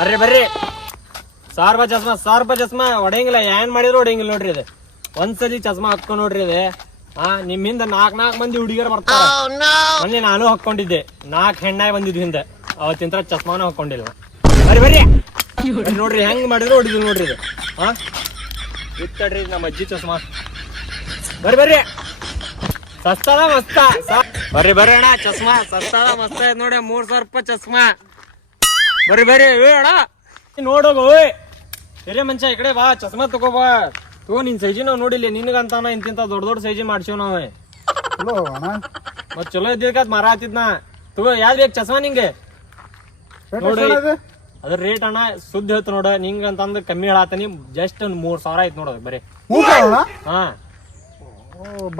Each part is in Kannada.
ಬರ್ರಿ 1000 ರೂಪಾಯಿ ಚಸ್ಮಾ ಹೊಡೆಯಂಗಿಲ್ಲ, ಏನ್ ಮಾಡಿದ್ರು ಹೊಡೆಯಂಗಿಲ್ಲ ನೋಡ್ರಿ ಇದು. ಒಂದ್ಸಲಿ ಚಸ್ಮಾ ಹಾಕೊಂಡ್ ನೋಡ್ರಿ ಇದು. ನಿಮ್ಮಿಂದ 4 ಮಂದಿ ಹುಡುಗಿಯರು ಬರ್ತಾರ. ಮೊನ್ನೆ ನಾನು ಹಾಕೊಂಡಿದ್ದೆ, 4 ಹೆಣ್ಣಾಗಿ ಬಂದಿದ್ವಿ ಹಿಂದೆ. ಅವತ್ತಿನ ಚಸ್ಮಾನು ಹಾಕೊಂಡಿಲ್ಲ. ಬರ್ರಿ ನೋಡ್ರಿ ಹೆಂಗ್ ಮಾಡಿದ್ರು ಹೊಡಿದ್ವಿ ನೋಡ್ರಿ ಇದು. ಇತ್ತಡ್ರಿ ನಮ್ಮ ಅಜ್ಜಿ ಚಸ್ಮಾ. ಬರ್ರಿ ಸಸ್ತದ ಮಸ್ತ. ಬರ್ರಿ ಅಣ್ಣ ಚಸ್ಮಾ ಸಸ್ತದ ಮಸ್ತ ಐತ್ ನೋಡಿ. 3000 ರೂಪಾಯಿ ಚಸ್ಮಾ. ಬರ್ರಿ ಅಣ್ಣ ನೋಡೋಗು. ಹಿರಿಯ ಮನುಷ್ಯ ಈ ಕಡೆ ಬಾ, ಚಸ್ಮಾ ತಗೋಬಾ. ತಗೋ ನಿನ್ ಸೈಜಿ ನಾವ್ ನೋಡಿಲ್ಲ, ನಿನ್ಗಂತಾನ ಇಂತಿಂತ ದೊಡ್ಡ ಸೈಜಿ ಮಾಡ್ಸಿವ್ ನಾವ್. ಮತ್ ಚಲೋ ಇದ್ದಿರ್ಕತ್ ಮರ ಹತ್ತಿದ್ನ. ತಗೋ ಯಾವ್ದು ಬೇಕು ಚಸ್ಮಾ ನಿಂಗೆ? ನೋಡಿ ಅದ್ರ ರೇಟ್ ಅಣ್ಣ ಸುದ್ದಿ ಹೇಳ್ತು ನೋಡ. ನಿಂಗಂತಂದ್ ಕಮ್ಮಿ ಹೇಳಾತನಿ. ಜಸ್ಟ್ 3000 ಆಯ್ತು ನೋಡ ಬರೀ. ಹಾ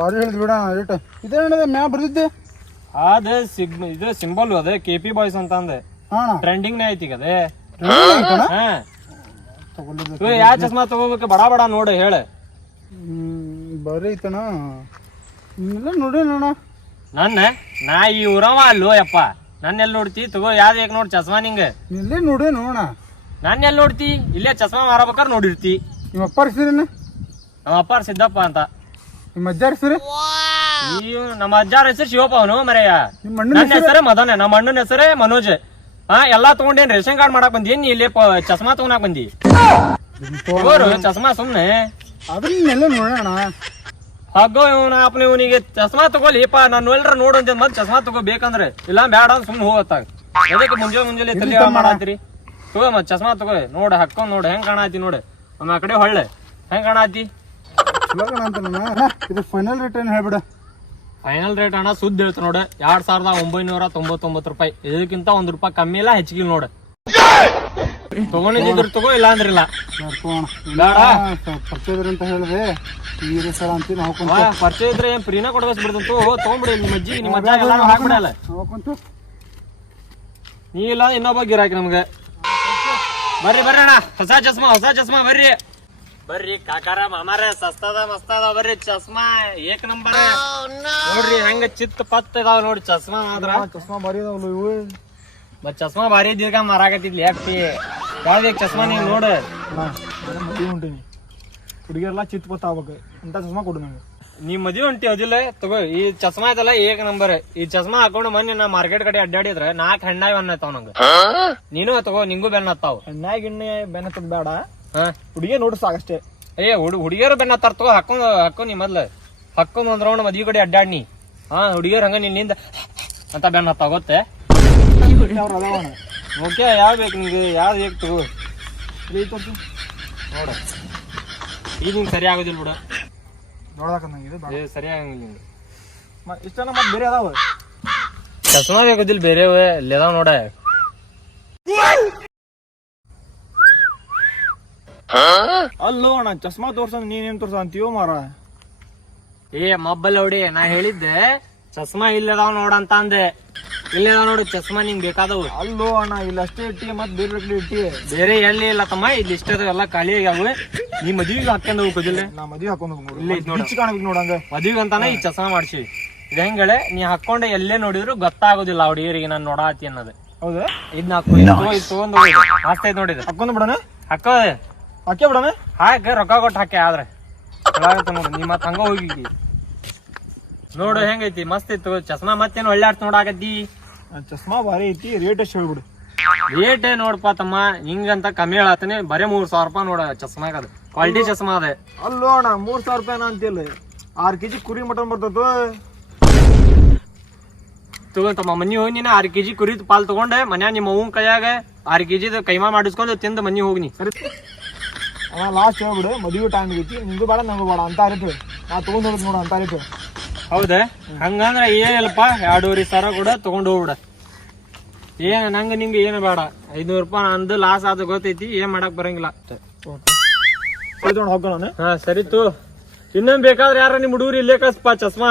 ಬಾರಿ ಹೇಳಿದ್ ಬಿಡ ರೇಟ್. ಇದೇನದ ಮ್ಯಾ ಬರ್ದಿದ್ದೆ ಅದ ಇದು ಸಿಂಬಲ್ ಅದ KP ಬಾಯ್ಸ್ ಅಂತ ಅಂದ. ಟ್ರೆಂಡಿಂಗ್ ನೇ ಐತಿ ಅದೇ. ಯಾವ ಚಸ್ಮಾ ತಗೋಬೇಕು ಬಡ ನೋಡ ಹೇಳ. ಬಾರಿ ಐತಣ. ನೋಡಿ ನಾ ಈ ಊರವ ಅಲ್ಲೋ ಯಪ್ಪ. ನನ್ನ ಎಲ್ಲಿ ನೋಡ್ತಿ? ತಗೋ ಯಾವ್ದು ಬೇಕು ನೋಡ್ ಚಸ್ಮಾ ನಿಂಗ. ಇಲ್ಲೇ ನೋಡಿ ನೋಡ. ನಾನ್ ಎಲ್ಲಿ ನೋಡ್ತಿ? ಇಲ್ಲೇ ಚಸ್ಮಾ ಮಾರಬೇಕಾರ ನೋಡಿರ್ತಿ. ನಿಮ್ಮ ಅಪ್ಪ ಹೆಸರೇನ? ನಮ್ಮ ಅಪ್ಪ ಸಿದ್ದಪ್ಪ ಅಂತ. ನಿಮ್ಮ ಅಜ್ಜಾರ ಹೆಸರು? ನಮ್ಮ ಅಜ್ಜಾರ ಹೆಸರು ಶಿವಪ್ಪ. ಅವನು ಮರೆಯ. ನನ್ನ ಹೆಸರೇ ಮದನ. ನಮ್ಮ ಅಣ್ಣನ ಹೆಸರೇ ಮನೋಜ್. ಎಲ್ಲಾ ತಗೊಂಡೇನ್ ರೇಷನ್ ಕಾರ್ಡ್ ಮಾಡಕ್ ಬಂದಿ. ಏನ್ ಇಲ್ಲಿ ಚಸ್ಮಾ ತಗೊಳಕ್ ಬಂದಿ? ಚಸ್ಮಾ ಸುಮ್ನೆ ಅದನ್ನೆಲ್ಲ ನೋಡೋಣ. ಹಾಗೋ ಇವನಿಗೆ ಚಸ್ಮಾ ತಗೋಲಿಪ್ಪ. ನಾನು ಎಲ್ಲರ ನೋಡು ಅಂತ ಮತ್ ಚಸ್ಮಾ ತಗೋಬೇಕಂದ್ರೆ ಇಲ್ಲ ಬೇಡ ಅಂತ ಸುಮ್ನೆ ಹೋಗತ್ತಾಗ. ಅದಕ್ಕೆ ಮುಂಜಾನೆ ತಲೆ ಮಾಡಾತ್ರಿ. ತಗೋ ಮತ್ ಚಸ್ಮಾ ತಗೋ. ನೋಡ ಹಾಕೊಂಡ್ ನೋಡ ಹೆಂಗ್ ಕಾಣತಿ ನೋಡ. ಆ ಕಡೆ ಹೊಳ್ಳೆ ಹೆಂಗ್ ಕಾಣತಿ. ಇದು ಫೈನಲ್ ರೇಟ್ ಏನ್ ಹೇಳ್ಬಿಡ. ಫೈನಲ್ ರೇಟ್ ಅಣ್ಣ ಸುದ್ದಿ ಹೇಳ್ತು ನೋಡ. 2999 ರೂಪಾಯಿ. ಇದಕ್ಕಿಂತ 1 ರೂಪಾಯಿ ಕಮ್ಮಿ ಇಲ್ಲ ಹೆಚ್ಚಿಗೆ ನೋಡ. ತಗೊಂಡಿದ್ರು ತಗೋ, ಇಲ್ಲ ಅಂದ್ರಿಲ್ಲ. ಪರಿಚಯ ಅಂತ ಹೇಳಿದೆ. ಪರಿಚಯ ಇದ್ರೆ ಏನ್ ಫ್ರೀನ ಕೊಡ್ಬೇಕು ಬಿಡ್ತಂತು. ತಗೊಂಡ್ಬಿಡಿ ನಿಮ್ಮ ಅಜ್ಜಿ ನಿಮ್ಮ ಅಜ್ಜ ಹಾಕ್ಬಿಡಲ್ಲ. ನೀ ಇಲ್ಲ ಇನ್ನೊಬ್ಬ ಗಿರಾಕಿ ನಮ್ಗೆ. ಬರ್ರಿ ಅಣ್ಣ ಹೊಸ ಚಸ್ಮಾ ಬರ್ರಿ ಕಾಕಾರ ಮಾಮಾರ ಸಸ್ತದ ಮಸ್ತದ. ಬರ್ರಿ ಚಸ್ಮಾ ಏಕ್ ನಂಬರ್ ನೋಡ್ರಿ. ಹೆಂಗ ಚಿತ್ತ ಪತ್ತ ಇದಾವ ನೋಡಿ ಚಸ್ಮಾ. ಮಾತ್ರ ಚಸ್ಮಾ ಬಾರಿ ಇದಾವಲ್ಲ ಇವು. ಮತ್ ಚಸ್ಮಾ ಬಾರಿ ದೀರ್ಘ ಮಾರಾಕತ್ತಿದ್ಲಿ ಯಾಕ್ತಿ. ಯಾವ್ದು ಚಸ್ಮಾ ನೀವ್ ನೋಡ. ಮದುವೆ ಹೊಂಟೀನಿ, ಹುಡುಗಿಯರೆಲ್ಲ ಚಿತ್ತ ಪತ್ತ ಆಗ್ಬೇಕು ಅಂತ ಚಸ್ಮಾ ಕೊಡು ನಂಗೆ. ನೀ ಮದ್ವಿ ಹೊಂಟಿ ಅದಿಲ್ಲ ತಗೋ. ಈ ಚಸ್ಮಾ ಐತಲ್ಲ ಏಕ್ ನಂಬರ್. ಈ ಚಸ್ಮಾ ಹಾಕೊಂಡು ಮೊನ್ನೆ ನಾ ಮಾರ್ಕೆಟ್ ಕಡೆ ಅಡ್ಡಾಡಿದ್ರ 4 ಹೆಣ್ಣಾಗಿ ಬೆನ್ನತ್ತಾವ ನಂಗ. ನೀನು ತಗೋ, ನಿಂಗೂ ಬೆನ್ನತ್ತಾವ. ಹೆಣ್ಣಾಗಿ ಗಿಣ್ಣೆ ಬೆನ್ನತ್ತದ ಬೇಡ, ಹುಡುಗಿ ನೋಡು ಸಾಕಷ್ಟೇ. ಹುಡುಗಿಯರು ಬೆನ್ನತ್ತಾರ ತಗೋ. ಹಾಕೋ ನೀ ಮೊದ್ಲು ಹಾಕೊಂಡ್ ಒಂದ್ ರೌಂಡ್ ಮದ್ವಿ ಕಡೆ ಅಡ್ಡಾಡ್ನಿ. ಹುಡುಗಿಯರ್ ಹಂಗ ನಿನ್ನಿಂದ ಅಂತ ಬೆನ್ನತ್ತಾವ ಗೊತ್ತೆ. ಓಕೆ ಯಾವ್ ಬೇಕು ನಿಂಗೆ? ಯಾವ್ದು ಬೇಕು ತಗೋ. ನೋಡ ಈಗ ನಿಂಗೆ ಸರಿ ಆಗೋದಿಲ್ಲ ಬಿಡು. ನೋಡಕ ನಂಗೆ ಸರಿ ಆಗಂಗಿಲ್ಲ ನಿಂಗೆ. ಇಷ್ಟನ ಮತ್ತೆ ಬೇರೆ ಅದಾವ ಚಸ್ಮಾ ಬೇಕೋದಿಲ್ಲ ಬೇರೆ ಅದಾವ ನೋಡ. ಅಲ್ಲೋ ಅಣ್ಣ ಚಸ್ಮಾ ತೋರ್ಸಂದ್ ನೀನೇನ್ ತೋರ್ಸ ಅಂತೀವೋ ಮಾರ. ಮೊಬ್ಬಲ್ ಹೊಡಿ. ನಾ ಹೇಳಿದ್ದೆ ಚಸ್ಮಾ ಇಲ್ಲದಾವ್ ನೋಡಂತ ಅಂದೆ. ಇಲ್ಲದಾವ್ ನೋಡಿ ಚಸ್ಮಾ ನಿಂಗ್ ಬೇಕಾದವು. ಅಲ್ಲೋ ಅಣ್ಣ ಇಲ್ಲಿ ಅಷ್ಟೇ ಇಟ್ಟಿ ಮತ್ ಬೇರೆ ಇಟ್ಟಿ. ಬೇರೆ ಎಲ್ಲಿ ಇಲ್ಲ ತಮ್ಮ, ಇಲ್ಲಿ ಇಷ್ಟ ಎಲ್ಲ ಖಾಲಿ ಆಗ್ಯಾವ. ನೀ ಮದ್ವಿಗೆ ಹಾಕೊಂಡ್ ಹೋಗೋದಿಲ್ಲ. ನಾ ಮದ್ವಿ ಹಾಕೊಂಡ್ ಕಾಣಬೇಕು ನೋಡಂಗ. ಮದ್ವಿಗೆ ಅಂತಾನ ಈ ಚಸ್ಮಾ ಮಾಡ್ಸಿ. ಇದು ಹೆಂಗಳೆ ನೀ ಹಾಕೊಂಡೆ ಎಲ್ಲೇ ನೋಡಿದ್ರು ಗೊತ್ತಾಗೋದಿಲ್ಲ ಹುಡುಗಿಯರಿಗೆ ನಾನು ನೋಡಾತಿ ಅನ್ನೋದು. ಹೌದಾ? ಇದನ್ನ ತಗೊಂಡ್ ಆಸ್ತೈತ್ ನೋಡಿದ ಹಾಕೊಂಡ್ ಬಿಡೋಣ. ಹಾಕೇ ಬಿಡೋಣ. ಹಾಕ ರೊಕ್ಕ ಕೊಟ್ಟು ಹಾಕಿ. ಆದ್ರೆ ನೋಡು ನೀ ಮತ್ ಹಂಗ ಹೋಗಿ ನೋಡು ಹೆಂಗೈತಿ. ಮಸ್ತ್ ಇತ್ತು ಚಸ್ಮಾ. ಮತ್ತೇನು ಒಳ್ಳೆ ಆಡ್ತ ನೋಡಾಕತ್ತಿ. ಚಸ್ಮಾ ಭಾರಿ ಐತಿ. ರೇಟ್ ಎಷ್ಟು ಹೇಳ್ಬಿಡು. ರೇಟ್ ನೋಡಪ್ಪ ತಮ್ಮ, ಹಿಂಗಂತ ಕಮ್ಮಿ ಹೇಳತ್ತೀನಿ. ಬರೇ 3000 ರೂಪಾಯಿ ನೋಡ ಚಸ್ಮಾಗ. ಅದು ಕ್ವಾಲಿಟಿ ಚಸ್ಮಾ ಅದೇ. ಅಲ್ಲೋ ಅಣ್ಣ 3000 ರೂಪಾಯಿ ಅಂತಿಲ್ಲ. 6 kg ಕುರಿ ಮಟನ್ ಬರ್ತದ. ತಗೊಂತಮ್ಮ ಮನಿ ಹೋಗಿ ನೀನು 6 kg ಕುರಿ ಪಾಲ್ ತಗೊಂಡೆ ಮನ್ಯಾಗ ನಿಮ್ಮ ಅವ್ವನ ಕೈಯಾಗ 6 kg ಕೈಮಾ ಮಾಡಿಸ್ಕೊಂಡು ತಿಂದು ಮನಿ ಹೋಗ್ನಿ. ಸರಿ ಅಣ್ಣ ಲಾಸ್ಟ್ ಹೇಳ್ಬಿಡು. ಮದುವೆ ಟೈಮ್ ಐತಿ. ನಿಂಗೂ ಬೇಡ ನಂಗೂ ಬೇಡ ಅಂತ ಇರುತ್ತೆ. ನಾ ತಗೊಂಡ್ ಹೋಗುದು ನೋಡ ಅಂತ ಇರುತ್ತೆ. ಹೌದಾ? ಹಂಗಂದ್ರ ಏನಿಲ್ಲಪ್ಪ 2,500 ಕೂಡ ತಗೊಂಡ್ ಹೋಗ್ಬಿಡ. ಏನ್ ನಂಗ ನಿಂಗ ಏನು ಬೇಡ. 500 ರೂಪಾಯಿ ಅಂದು ಲಾಸ್ ಆದ ಗೊತ್ತೈತಿ. ಏನ್ ಮಾಡಕ್ ಬರಂಗಿಲ್ಲ. ಹಾ ಸರಿತು. ಇನ್ನೊಂದ್ ಬೇಕಾದ್ರೆ ಯಾರ ನಿಮ್ ಹುಡುಗರು ಇಲ್ಲೇ ಕಸ್ಪ ಚಸ್ಮಾ.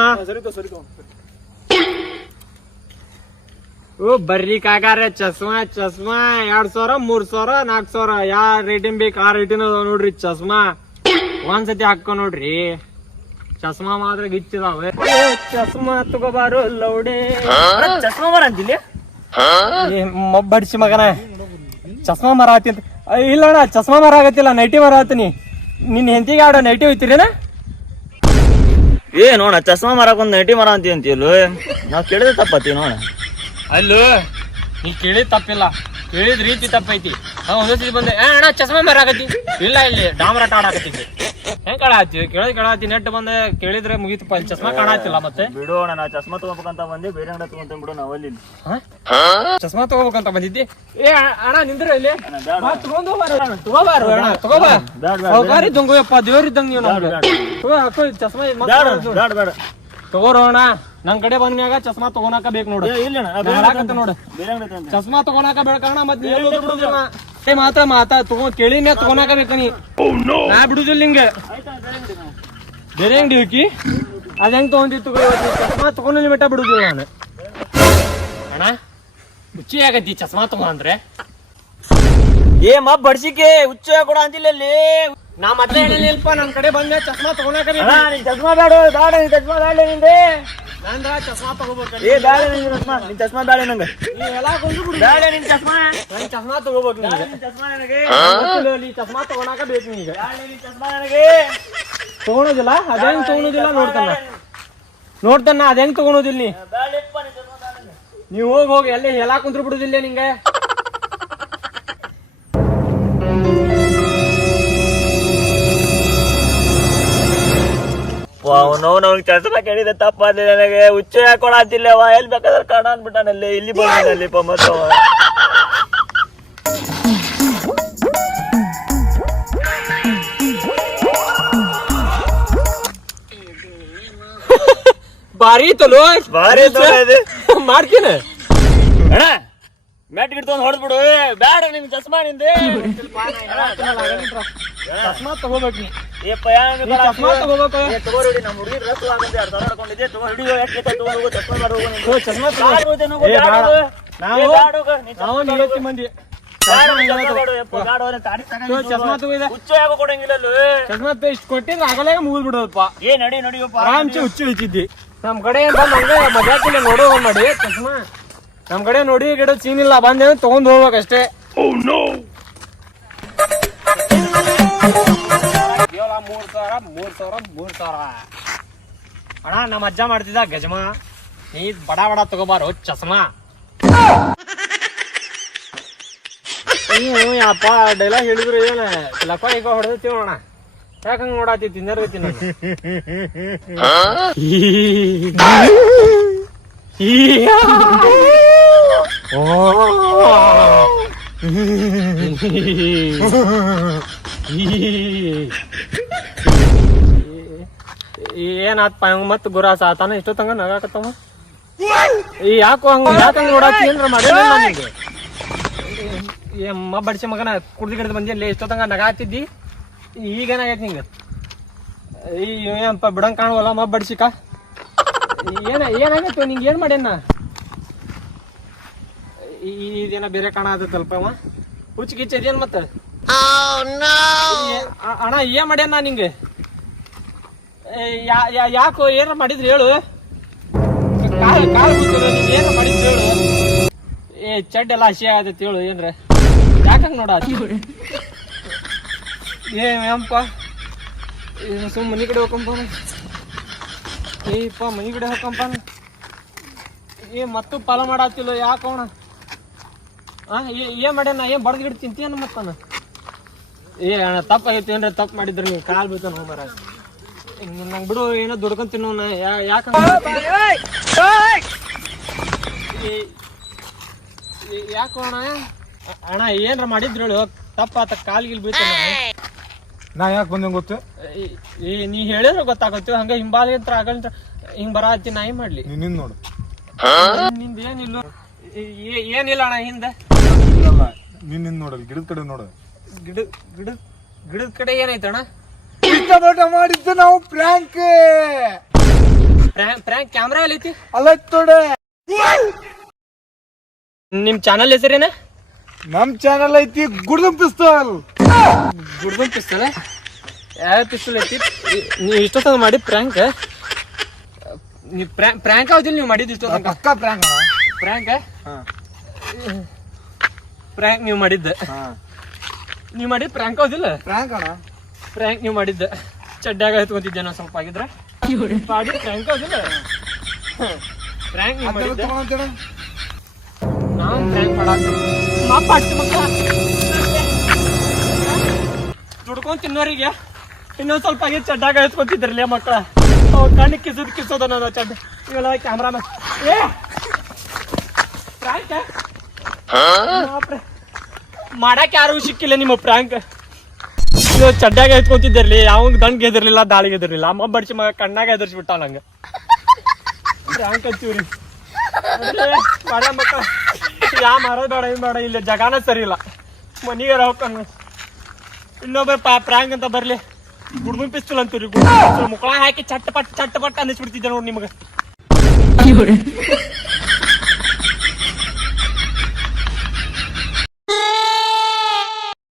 ಓ ಬರ್ರಿ ಕಾಕಾರೆ ಚಸ್ಮಾ 2,000 3,000 4,000 ಯಾ ರೇಟಿನ್ ಬೇಕು ಆ ರೇಟಿನ ನೋಡ್ರಿ ಚಸ್ಮಾ. ಒಂದ್ಸತಿ ಹಾಕೊಂಡ್ ನೋಡ್ರಿ ಚಸ್ಮಾ ಮಾತ್ರ ಗಿಚ್ಚಿದಾವೆ. ಚಸ್ಮಾ ತಗೋಬಾರು ಲೌಡೆ. ಚಸ್ಮಾ ಬರಂತಿಲ್ಲ ಮೊಬ್ಬಡಿಸಿ ಮಗನ. ಚಸ್ಮಾ ಮರ ಆತಿ ಅಂತ ಇಲ್ಲ ಅಣ್ಣ ಚಸ್ಮಾ ಮರ ಆಗತ್ತಿಲ್ಲ ನೈಟಿ ಮರ ಆತೀನಿ ನಿನ್ನ ಹೆಂಡತಿಗೆ ಆಡೋ ನೈಟಿ ಹೋಯ್ತಿರೇನ ಏ ನೋಡ ಚಸ್ಮಾ ಮರಕ್ ಒಂದ್ ನೈಟಿ ಮರ ಅಂತೀಯಲ್ಲ ನಾವ್ ಕೇಳಿದ್ರೆ ತಪ್ಪತ್ತಿ ನೋಡ ಅಲ್ಲೂ ನೀ ಕೇಳಿದ್ ತಪ್ಪಿಲ್ಲ ಕೇಳಿದ ರೀತಿ ತಪ್ಪೈತಿ ಒಂದೇ ಸತಿ ಬಂದೆ ಅಣ್ಣ ಚಸ್ಮಾ ಮರ ಆಗತ್ತಿ ಇಲ್ಲ ಇಲ್ಲಿ ಡಾಮರಾಟ ಆಡಾಕತ್ತಿದ್ದೆ ಹೆಂಗ್ ಕಾಣಾತಿ ಕೇಳಾತಿ ನೆಟ್ ಬಂದೆ ಕೇಳಿದ್ರೆ ಮುಗಿತಪ್ಪ ಇಲ್ಲಿ ಚಸ್ಮಾ ಕಾಣಾತಿಲ್ಲ ಮತ್ತೆ ಬಿಡೋಣ ನಾ ಚಸ್ಮಾ ತಗೋಬೇಕಂತ ಬಂದೆ ಬೇರೆ ಅಂಗಡಿ ತಗೊಂತ ಬಿಡು ನಾವ್ ಅಲ್ಲಿ ಚಸ್ಮಾ ತಗೋಬೇಕಂತ ಬಂದಿದ್ದಿ ಏ ಅಣ್ಣ ನಿಂದ್ರ ಇಲ್ಲಿ ತಗೋಬಾರು ಅಣ್ಣ ತಗೋಬಾ ಸೌಕಾರಿ ತಂಗೋಯಪ್ಪ ದೇವ್ರಿದ್ದಂಗ ನೀವು ನಮ್ಗೆ ತಗೋ ಹಾಕೋ ಚಸ್ಮಾ ಬೇಡ ಬೇಡ ತಗೋರೋ ಅಣ್ಣ ನನ್ ಕಡೆ ಬಂದ್ಮ್ಯಾಗ ಚಸ್ಮಾ ತಗೋನಾಕ ಬೇಕು ನೋಡು ನೋಡು ಬೇರೆ ಅಂಗಡಿ ತಂದೆ ಚಸ್ಮಾ ತಗೋನಾಕ ಬೇಕಣ್ಣ ಮತ್ ನೀ ಎಲ್ಲೋದ್ರು ಬಿಡುದಿಲ್ಲ ಏ ಮಾತಾ ತಗೋ ಕೇಳಿನೇ ತಗೋನಾಕ ಬೇಕ ನೀ ನಾ ಬಿಡುದಿಲ್ಲ ನಿಂಗೆ ಬೇರೆ ಅಂಗಡಿ ಹೋಗಿ ಅದ ಹೆಂಗ್ ತಗೊಂಡಿತ್ತು ಚಸ್ಮಾ ತಗೊಂಡಿಲ್ಲ ಬೆಟ್ಟ ಬಿಡುದಿಲ್ಲ ನಾನು ಅಣ್ಣ ಹುಚ್ಚಿ ಆಗತ್ತಿ ಚಸ್ಮಾ ತಗೋ ಅಂದ್ರೆ ಏ ಮತ್ ಬಡ್ಸಿಕೆ ಹುಚ್ಚ ಕೊಡ ಅಂತಿಲ್ಲ ಅಲ್ಲಿ ನಾ ಮತ್ತೆ ಹೇಳಿಲ್ಪ ನನ್ ಕಡೆ ಬಂದೆ ಚಸ್ಮಾ ತಗೋನಾಕ ಬೇಕು ನಿನ್ ಚಸ್ಮಾ ಬೇಡ ಬೇಡ ನಿನ್ ಚಸ್ಮಾ ಬೇಡ ನಿಂದೆ ನಂದ್ರ ಚಸ್ಮಾ ತಗೋಬೇಕು ಏ ಬೇಡ ನಿನ್ ಚಸ್ಮಾ ನಿನ್ ಚಸ್ಮಾ ಬೇಡ ನಂಗೆ ನೀ ಎಲ್ಲ ಕೊಂದು ಬಿಡು ಬೇಡ ನಿನ್ ಚಸ್ಮಾ ನನ್ ಚಸ್ಮಾ ತಗೋಬೇಕು ನಿಂಗೆ ನಿನ್ ಚಸ್ಮಾ ನನಗೆ ನೀ ಚಸ್ಮಾ ತಗೋನಾಕ ಬೇಕು ನಿಂಗೆ ಬೇಡ ನಿನ್ ಚಸ್ಮಾ ನನಗೆ ತಗೊಳೋದಿಲ್ಲ ಅದೇಂಗ್ ತಗೊಳೋದಿಲ್ಲ ನೋಡ್ತಾನ ಅದೇಂಗ್ ತಗೊಳೋದಿಲ್ಲ ನೀ ಬೇಡಪ್ಪ ನಿನ್ ಚಸ್ಮಾ ಬೇಡ ನಂಗೆ ನೀವ್ ಹೋಗಿ ಎಲ್ಲಿ ಎಲ್ಲಾ ಕುಂತ್ರ ಬಿಡುದಿಲ್ಲ ನಿಂಗೆ ಅವ್ನಿಗೆ ಚಸ್ಮಾ ಕೇಳಿದ ತಪ್ಪಾದ ನನಗೆ ಹುಚ್ಚ ಕೊಡತಿಲ್ಲವ ಎಲ್ಲಿ ಬೇಕಾದ್ರೆ ಕಾಣ ಅನ್ಬಿಟ್ಟಾನಲ್ಲಿ ಇಲ್ಲಿ ಬಂದಿಲ್ಲಪ್ಪ ಮತ್ತವ ಬಾರಿ ಐತಲೋ ಭಾರಿ ಮಾಡ್ತೀನಿ ಅಣ್ಣ ಮ್ಯಾಟ್ ಗಿಡ್ತೊಂದು ಹೊಡೆದ್ಬಿಡು ಬೇಡ ನಿನ್ ಚಸ್ಮಾ ನಿಂದೆ ಚಸ್ಮಾ ತಗೋಬೇಕು ನೀ ಏಪ್ಪ ಚಸ್ಮಾ ತಗೋಬೇಕು ತಗೋರಿ ನಮ್ಮ ಹುಡುಗಿ ಡ್ರೆಸ್ ಆಗಂತೆ 2,000 ಹಾಕೊಂಡಿದ್ದೆ ತಗೋ ಹಿಡಿಯೋ ಎಷ್ಟು ತಗೊಂಡು ಚಸ್ಮಾ ಬೇಡ ಹೋಗು ಚಸ್ಮಾ ನಾವು ನಿವತ್ತಿ ಮಂದಿ ಚಸ್ಮಾ ತಗೋದ ಹುಚ್ಚ ಯಾಕೋ ಕೊಡಂಗಿಲ್ಲ ಚಸ್ಮಾ ಇಷ್ಟು ಕೊಟ್ಟಿದ್ರೆ ಆಗಲೇ ಮುಗಿದ್ ಬಿಡೋದಪ್ಪ ಏ ನಡಿಯಪ್ಪ ಆರಾಮ್ಸೆ ಹುಚ್ಚು ಹಿಚ್ಚಿದ್ದಿ ನಮ್ ಕಡೆ ಏನ್ ಬಂದ್ ಹಂಗ ಮಜಾಕಿಲ್ಲ ನೋಡೋ ಮಾಡಿ ಚಸ್ಮಾ ನಮ್ ಕಡೆ ನೋಡಿ ಗಿಡ ಚೀನಿಲ್ಲ ಬಂದ ತಗೊಂಡ್ ಹೋಗ್ಬೇಕಷ್ಟೇ ಕೇವಲ 3,000 ಅಣ್ಣ ನಮ್ಮ ಅಜ್ಜ ಮಾಡ್ತಿದ್ದ ಗಜಮಾ ನೀ ಬಡ ತಗೋಬಾರೋ ಚಸ್ಮಾ ನೀವು ಯಪ್ಪ ಡೈಲಾಗ್ ಹೇಳಿದ್ರು ಏನ ಲಕ್ಕ ಈಗ ಹೊಡೆದತ್ತೀವ ಅಣ್ಣ ಯಾಕಂಗ್ ನೋಡಾತಿ ತಿನ್ನರ್ಗತಿ ಏನಾತ್ ಮತ್ ಗುರಾಸ ಆತಾನ ಇಷ್ಟೊತ್ತಂಗ ನಗಾಕತ್ತವ ಯಾಕೋ ಯಾಕಂಗ್ ನೋಡಾತಿ ಏನ್ರ ಮಾಡಿಲ್ಲ ನನಗೆ ಬಡಿಸಿ ಮಗನ ಕುಡ್ದು ಗಿಡದ ಬಂದಿ ಎಷ್ಟೊತ್ತಂಗ ನಗಾತಿದ್ದಿ ಈಗೇನಾಗೈತಿ ನಿಂಗ ಏನಪ್ಪ ಬಿಡಂಗ್ ಕಾಣುವಲ್ಲ ಬಡಿಸಿಕ ಏನಾಗೈತಿ ನಿಂಗೆ ಏನ್ ಮಾಡ್ಯಾನ ಇದೇನ ಬೇರೆ ಕಾಣತಲ್ಪ ಅವ ಹುಚ್ಚ ಗಿಚ್ಚ ಇದೇನ್ ಮತ್ತ ಅಣ್ಣ ಏನ್ ಮಾಡ್ಯಾನ ನಿಂಗೆ ಯಾಕೋ ಏನಾರ ಮಾಡಿದ್ರಿ ಹೇಳು ಕಾಲ್ ನೀನ್ ಏನಾರ ಮಾಡಿದ್ರಿ ಹೇಳು ಚಡ್ಡ ಎಲ್ಲ ಹಸಿ ಆಗತೈತಿ ಹೇಳು ಏನ್ರ ಯಾಕಂಗ್ ನೋಡ ಏನಪ್ಪ ಸುಮ್ ಮನಿ ಕಡೆ ಹೋಗಂಪ ಏಪ್ಪ ಮನಿ ಕಡೆ ಹೋಗಂಪ ಮತ್ತು ಫಾಲೋ ಮಾಡತ್ತಿಲ್ಲ ಯಾಕೋಣ ಏನ್ ಮಾಡ್ಯಾನ ಏನ್ ಬಡ್ದು ಗಿಡ ತಿಂತೀಯನ ಮತ್ತಾನ ಅಣ್ಣ ತಪ್ಪಾಗೈತಿ ಏನ್ರ ತಪ್ಪು ಮಾಡಿದ್ರಿ ನೀವು ಕಾಲ್ ಬೀಳ್ತಾನ ಹೋಮರ ನಂಗೆ ಬಿಡು ಏನೋ ದುಡ್ಕೊಂಡ್ ತಿನ್ನೋನ ಯಾಕಂಗ ಯಾಕೋ ಅಣ್ಣ ಏನ್ರ ಮಾಡಿದ್ರು ಹೇಳು ತಪ್ಪಾತ ಕಾಲ್ಗಿಲ್ ಬೀಳ್ತಾನ ನಾ ಯಾಕೆ ಬಂದಂಗ ಗೊತ್ತು ನೀ ಹೇಳಿದ್ರೆ ಗೊತ್ತಾಗತ್ತೆ ಹಂಗ ಹಿಂಬಾಲಿ ಅಂತ ಆಗಲ್ಲ ಹಿಂಗ್ ಬರತ್ತಿ ನಾ ಏನ್ ಮಾಡ್ಲಿ ನಿನ್ನ ನೋಡು ನಿಂದ ಏನಿಲ್ಲ ಏನಿಲ್ಲ ಅಣ್ಣ ಹಿಂದೆ ನಿನ್ನ ನೋಡಲ್ ಗಿಡದ ಕಡೆ ನೋಡು ಗಿಡದ ಕಡೆ ಏನೈತಣ್ಣ ಇಷ್ಟಪಟ್ಟ ಮಾಡಿದ್ದು ನಾವು ಪ್ರ್ಯಾಂಕ್ ಕ್ಯಾಮ್ರಾ ಎಲ್ಲ ಐತಿ ಅಲ್ಲ ತೊಡೆ ನಿಮ್ ಚಾನಲ್ ಹೆಸರೇನ ನಮ್ ಚಾನಲ್ ಐತಿ ಗುಡ್ದಂ ಪಿಸ್ತಲ್ ಯಾವ ಪಿಸ್ತಲ್ ಐತಿ ನೀವ್ ಇಷ್ಟೊತ್ತ ಮಾಡಿ ಪ್ರ್ಯಾಂಕ್ ಪ್ರ್ಯಾಂಕ್ ಆಗುದಿಲ್ಲ ನೀವು ಮಾಡಿದ್ ಇಷ್ಟೊತ್ತ ಪಕ್ಕ ಪ್ರ್ಯಾಂಕ್ ಪ್ರ್ಯಾಂಕ್ ಪ್ರ್ಯಾಂಕ್ ನೀವು ಮಾಡಿದ್ದ ನೀವು ಮಾಡಿದ್ ಪ್ರ್ಯಾಂಕ್ ಹೌದಿಲ್ಲ ಫ್ರಾಂಕ್ ಅಣ್ಣ ಪ್ರ್ಯಾಂಕ್ ನೀವು ಮಾಡಿದ್ದ ಚಡ್ಡಾಗ ಎತ್ಕೊಂತಿದ್ದೆ ನಾವು ಸ್ವಲ್ಪ ಆಗಿದ್ರೆ ಮಾಡಿ ಪ್ರ್ಯಾಂಕ್ ಹೌದಿಲ್ಲ ಪ್ರ್ಯಾಂಕ್ ನೀವು ಮಾಡಿದ್ದೆ ನಾವು ಪ್ರ್ಯಾಂಕ್ ಮಾಡಾಕ ದುಡ್ಕೊಂಡ್ ತಿನ್ನೋರಿಗೆ ಇನ್ನೊಂದ್ ಸ್ವಲ್ಪ ಆಗಿ ಚಡ್ಡಾಗ ಎತ್ಕೊಂತಿದ್ರಲ್ಲ ಮಕ್ಕಳ ಅವ್ರ ಕಣ್ಣು ಕಿಸೋದ ನಾನು ಚಡ್ಡ ಇವೆಲ್ಲ ಕ್ಯಾಮ್ರಾಮನ್ ಏ ಪ್ರ್ಯಾಂಕ್ ಮಾಡಕ್ ಯಾರು ಸಿಕ್ಕಿಲ್ಲ ನಿಮ್ಮ ಪ್ರ್ಯಾಂಕ್ ಚಡ್ಡಾಗ ಎತ್ಕೊಂತಿದ್ದಿರ್ಲಿ ಯಾವ ದಂಡ್ ಗೆದಿರ್ಲಿಲ್ಲ ದಾಳಿಗೆ ಎದಿರ್ಲಿಲ್ಲ ಅಮ್ಮ ಬಡ್ಸಿ ಮಗ ಕಣ್ಣಾಗ ಎದುರಿಸ್ಬಿಟ್ಟ ನಂಗೆ ಪ್ರ್ಯಾಂಕ್ ಹಚ್ಚಿವ್ರಿ ಮಾಡ ಮಕ್ಕಳ ಯಾ ಮಾರೋದ್ ಬೇಡ ಏನ್ ಬೇಡ ಇಲ್ಲಿ ಜಗಾನ ಸರಿ ಇಲ್ಲ ಮನಿಗಾರ ಹೋಗ್ಕಣ್ಣು ಇನ್ನೊಬ್ಬ ಪ್ರ್ಯಾಂಕ್ ಅಂತ ಬರ್ಲಿ ಗುಡ್ಮನ್ ಪಿಸ್ತೂಲ್ ಅಂತೀರಿ ಮುಕ್ಕಳ ಹಾಕಿ ಚಟ್ ಪಟ್ ಅನ್ನಿಸ್ಬಿಡ್ತಿದ್ದೆ ನೋಡಿ ನಿಮ್ಗೆ